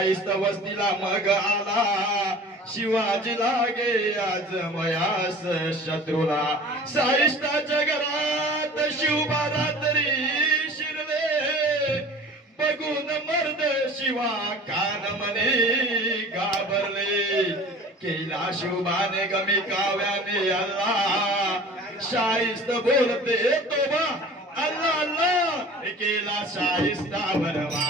शाहिस्त वस्तीला मग आला शिवाजी लागे आज मयास शत्रूला शाहिस्ताच्या घरात शिवबा रात्री शिरले बघून मर्द शिवा कान मने घाबरले केला शिवबाने गमी काव्याने अल्लाह शाहिस्त बोलते तोबा अल्लाह अल्लाह केला शाहिस्ता बरवा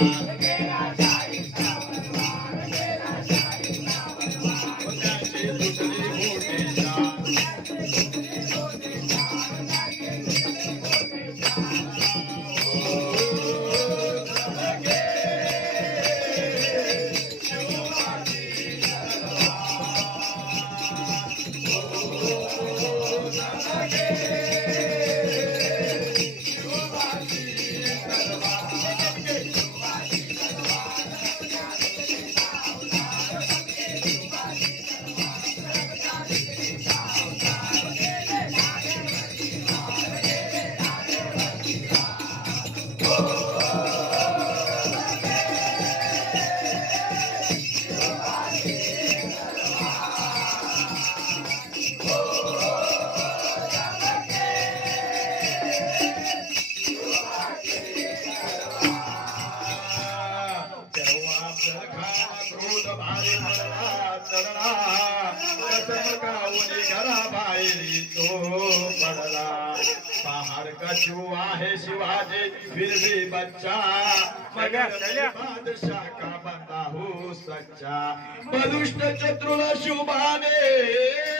कछुआ है शिवाजी फिर भी बच्चा मगर बादशाह का बंदा हो सच्चा बलुष्ट चतुर शुभाने